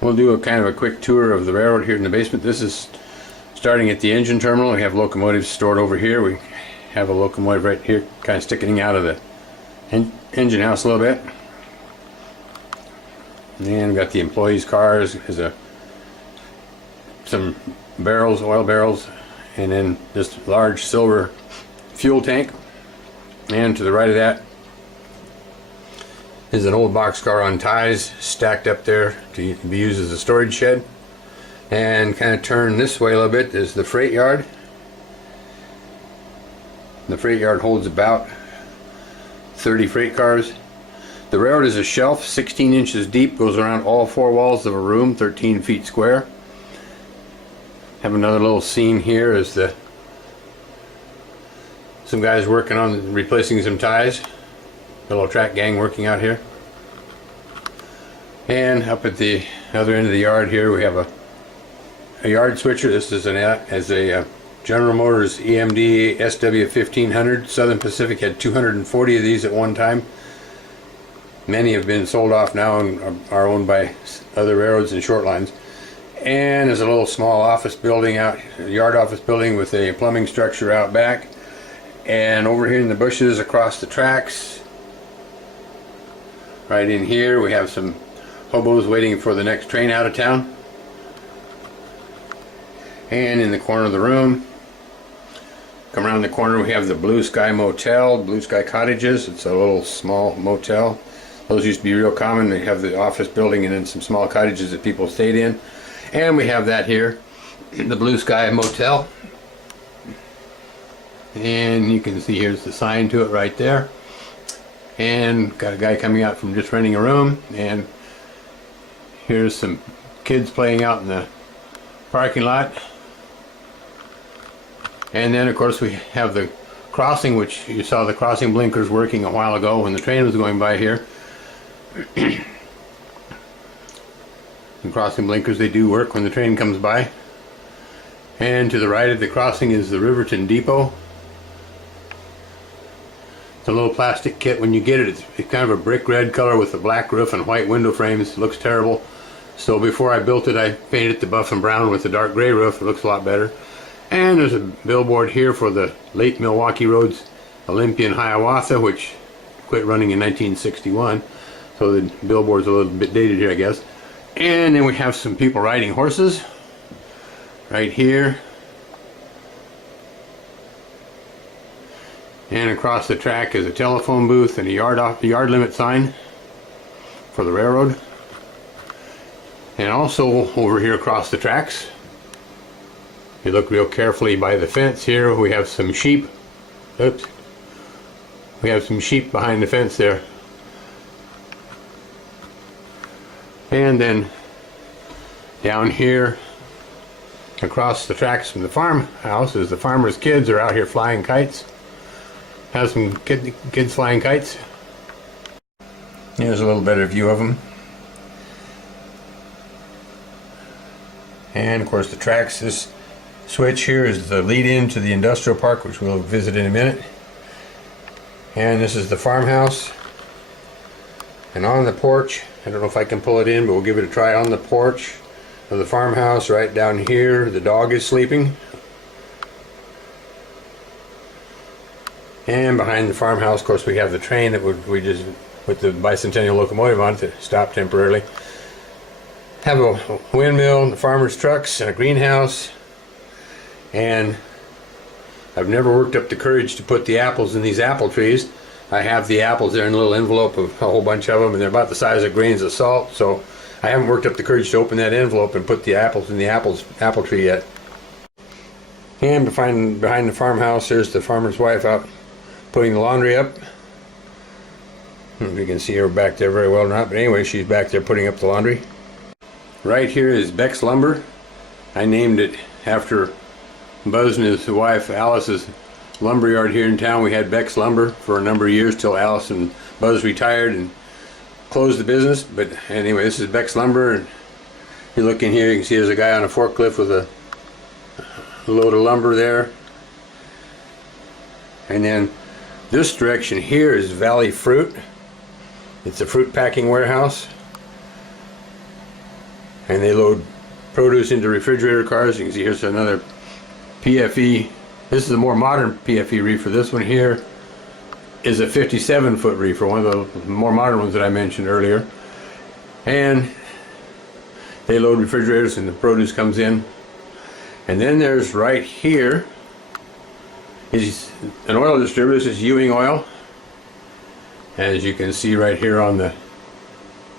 We'll do a kind of a quick tour of the railroad here in the basement. This is starting at the engine terminal. We have locomotives stored over here. We have a locomotive right here kind of sticking out of the engine house a little bit. And then we've got the employees' cars. There's some barrels, oil barrels, and then this large silver fuel tank. And to the right of that is an old boxcar on ties stacked up there to be used as a storage shed. And kind of turn this way a little bit is the freight yard. The freight yard holds about 30 freight cars. The railroad is a shelf 16 inches deep, goes around all four walls of a room, 13 feet square. Have another little scene here is some guys working on replacing some ties. The little track gang working out here. And up at the other end of the yard here we have a yard switcher. This is a General Motors EMD SW1500. Southern Pacific had 240 of these at one time. Many have been sold off now and are owned by other railroads and short lines. And there's a little small office building out, a yard office building with a plumbing structure out back. And over here in the bushes across the tracks, right in here, we have some hobos waiting for the next train out of town. And in the corner of the room, come around the corner, we have the Blue Sky Motel, Blue Sky Cottages. It's a little small motel. Those used to be real common. They have the office building and then some small cottages that people stayed in. And we have that here, the Blue Sky Motel. And you can see here's the sign to it right there. And got a guy coming out from just renting a room. And here's some kids playing out in the parking lot. And then of course we have the crossing, which you saw the crossing blinkers working a while ago when the train was going by here. The crossing blinkers, they do work when the train comes by. And to the right of the crossing is the Riverton Depot. It's a little plastic kit. When you get it, it's kind of a brick red color with a black roof and white window frames. It looks terrible. So before I built it, I painted the buff and brown with a dark gray roof. It looks a lot better. And there's a billboard here for the late Milwaukee Roads Olympian Hiawatha, which quit running in 1961. So the billboard's a little bit dated here, I guess. And then we have some people riding horses right here. And across the track is a telephone booth and a yard limit sign for the railroad. And also over here across the tracks, you look real carefully by the fence here, we have some sheep. Oops. We have some sheep behind the fence there. And then down here across the tracks from the farmhouse is the farmer's kids are out here flying kites. Have some kids flying kites. Here's a little better view of them. And of course the tracks, this switch here is the lead in to the industrial park, which we'll visit in a minute. And this is the farmhouse. And on the porch, I don't know if I can pull it in, but we'll give it a try. On the porch of the farmhouse right down here, the dog is sleeping. And behind the farmhouse, of course, we have the train that we just with the bicentennial locomotive on it to stop temporarily. Have a windmill, the farmer's trucks, and a greenhouse. And I've never worked up the courage to put the apples in these apple trees. I have the apples there in a little envelope of a whole bunch of them, and they're about the size of grains of salt, so I haven't worked up the courage to open that envelope and put the apples in the apple tree yet. And behind the farmhouse, there's the farmer's wife out putting the laundry up. I don't know if you can see her back there very well or not, but anyway, she's back there putting up the laundry. Right here is Beck's Lumber. I named it after Buzz and his wife Alice's lumber yard here in town. We had Beck's Lumber for a number of years till Alice and Buzz retired and closed the business. But anyway, this is Beck's Lumber. And you look in here, you can see there's a guy on a forklift with a load of lumber there. And then this direction here is Valley Fruit. It's a fruit packing warehouse. and they load produce into refrigerator cars. You can see here's another PFE. This is a more modern PFE reefer. This one here is a 57-foot reefer, one of the more modern ones that I mentioned earlier. And they load refrigerators and the produce comes in. And then there's right here is an oil distributor. This is Ewing oil. As you can see right here on the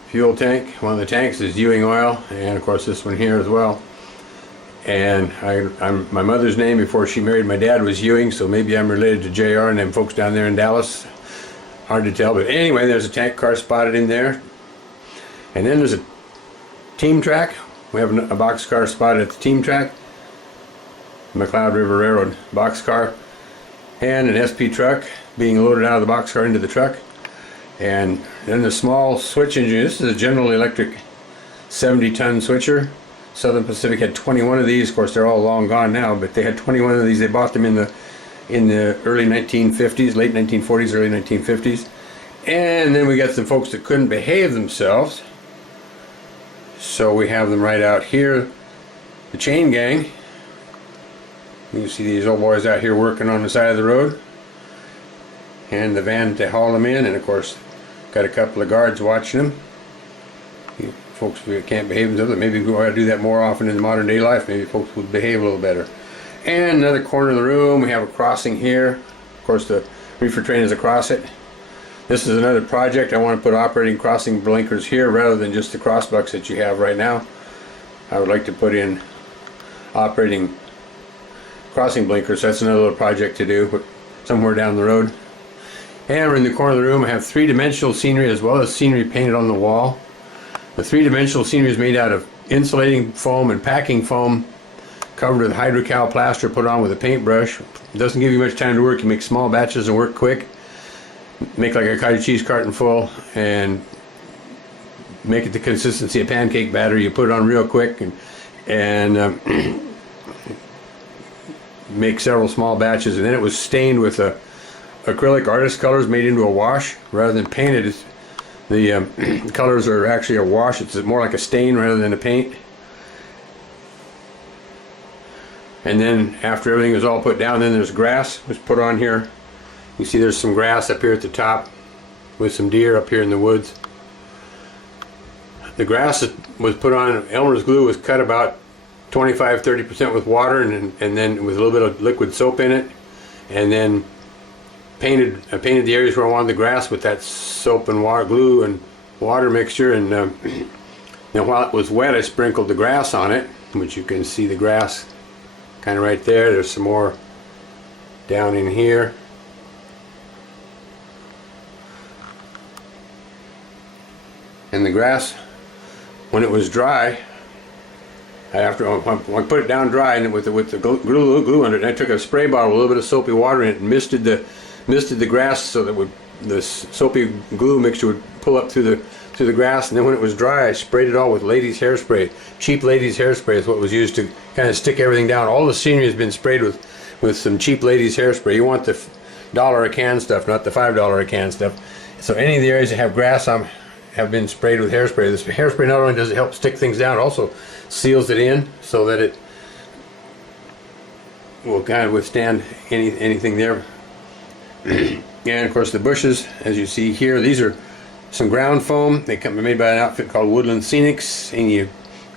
fuel tank, one of the tanks is Ewing oil, and of course this one here as well. And my mother's name before she married my dad was Ewing, so maybe I'm related to JR and them folks down there in Dallas. Hard to tell, but anyway, there's a tank car spotted in there. And then there's a team track. We have a box car spotted at the team track. McLeod River Railroad box car. And an SP truck being loaded out of the box car into the truck. And then the small switch engine. This is a General Electric 70-ton switcher. Southern Pacific had 21 of these. Of course, they're all long gone now, but they had 21 of these. They bought them in the early 1950s, late 1940s, early 1950s. And then we got some folks that couldn't behave themselves, so we have them right out here. The chain gang. You can see these old boys out here working on the side of the road, and the van to haul them in, and of course got a couple of guards watching them. You folks who can't behave themselves, maybe we ought to do that more often in the modern day life. Maybe folks would behave a little better. And another corner of the room, we have a crossing here. Of course the reefer train is across it. This is another project. I want to put operating crossing blinkers here rather than just the crossbucks that you have right now. I would like to put in operating crossing blinkers. That's another little project to do somewhere down the road. And we're in the corner of the room. I have three-dimensional scenery as well as scenery painted on the wall. The three-dimensional scenery is made out of insulating foam and packing foam covered with hydrocal plaster put on with a paintbrush. It doesn't give you much time to work. You make small batches and work quick. Make like a cottage cheese carton full and make it the consistency of pancake batter. You put it on real quick and make several small batches, and then it was stained with acrylic artist colors made into a wash rather than painted. The colors are actually a wash. It's more like a stain rather than a paint. And then after everything is all put down, then there's grass was put on here. You see there's some grass up here at the top with some deer up here in the woods. The grass that was put on, Elmer's glue was cut about 25-30% with water and then with a little bit of liquid soap in it, and then I painted the areas where I wanted the grass with that soap and water, glue and water mixture, and then while it was wet I sprinkled the grass on it, which you can see the grass kind of right there. There's some more down in here. And the grass, when it was dry, when I put it down dry and with the glue under it, and I took a spray bottle, a little bit of soapy water in it, and misted the grass so that the soapy glue mixture would pull up through the grass. And then when it was dry, I sprayed it all with ladies' hairspray. Cheap ladies' hairspray is what was used to kind of stick everything down. All the scenery has been sprayed with some cheap ladies' hairspray. You want the $1 a can stuff, not the $5 a can stuff. So any of the areas that have grass have been sprayed with hairspray. This hairspray not only does it help stick things down, it also seals it in so that it will kind of withstand anything there. And of course the bushes, as you see here, these are some ground foam. They come made by an outfit called Woodland Scenics, and you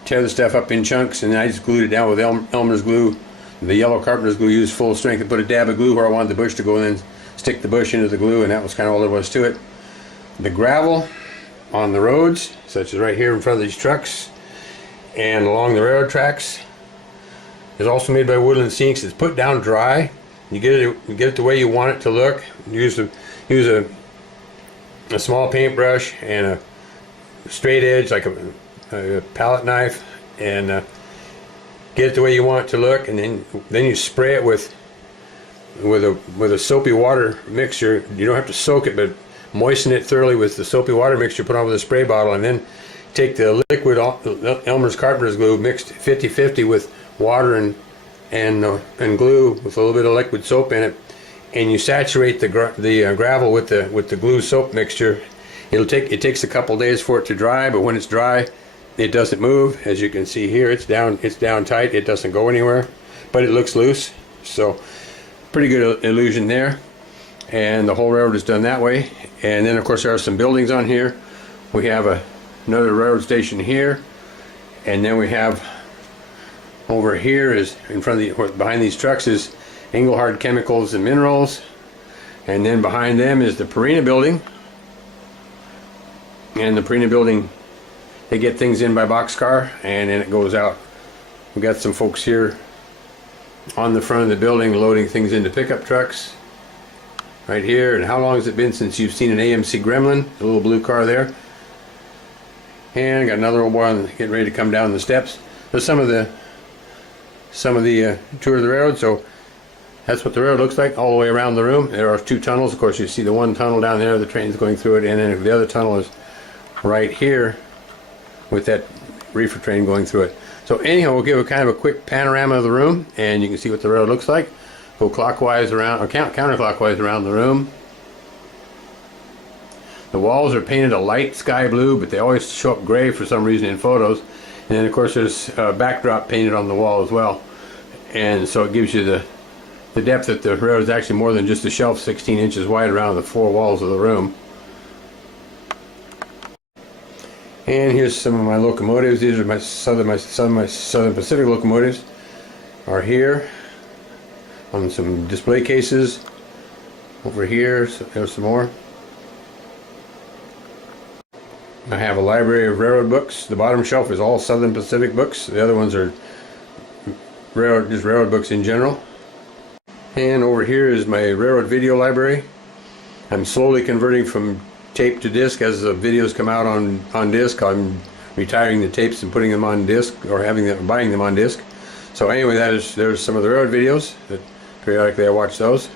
tear the stuff up in chunks, and I just glued it down with Elmer's glue. The yellow carpenter's glue used full strength, and put a dab of glue where I wanted the bush to go, and then stick the bush into the glue, and that was kind of all there was to it. The gravel on the roads, such as right here in front of these trucks and along the railroad tracks, is also made by Woodland Scenics. It's put down dry. You get it the way you want it to look. Use a small paintbrush and a straight edge like a palette knife, and get it the way you want it to look. And then you spray it with a soapy water mixture. You don't have to soak it, but moisten it thoroughly with the soapy water mixture put on with a spray bottle, and then take the liquid Elmer's Carpenter's glue mixed 50-50 with water and glue with a little bit of liquid soap in it, and you saturate the gravel with the glue soap mixture. It takes a couple days for it to dry, but when it's dry, it doesn't move. As you can see here, it's down tight. It doesn't go anywhere, but it looks loose. So pretty good illusion there. And the whole railroad is done that way. And then of course there are some buildings on here. We have another railroad station here, and then we have over here is in front of behind these trucks is Engelhard Chemicals and Minerals, and then behind them is the Purina building. And the Purina building, they get things in by boxcar and then it goes out. We got some folks here on the front of the building loading things into pickup trucks right here. And how long has it been since you've seen an AMC Gremlin? The little blue car there. And got another old boy getting ready to come down the steps. There's some of the tour of the railroad. So that's what the railroad looks like all the way around the room. There are 2 tunnels. Of course, you see the one tunnel down there, the train's going through it, and then the other tunnel is right here with that reefer train going through it. So anyhow, we'll give a kind of a quick panorama of the room, and you can see what the railroad looks like. Go clockwise around, or counterclockwise around the room. The walls are painted a light sky blue, but they always show up gray for some reason in photos. And then of course there's a backdrop painted on the wall as well. And so it gives you the depth that the railroad is actually more than just a shelf 16 inches wide around the 4 walls of the room. And here's some of my locomotives. These are my Southern Pacific locomotives. Are here on some display cases. Over here, so there's some more. I have a library of railroad books. The bottom shelf is all Southern Pacific books. The other ones are just railroad books in general. And over here is my railroad video library. I'm slowly converting from tape to disc as the videos come out on disc. I'm retiring the tapes and putting them on disc, or buying them on disc. So anyway, there's some of the railroad videos that periodically I watch those.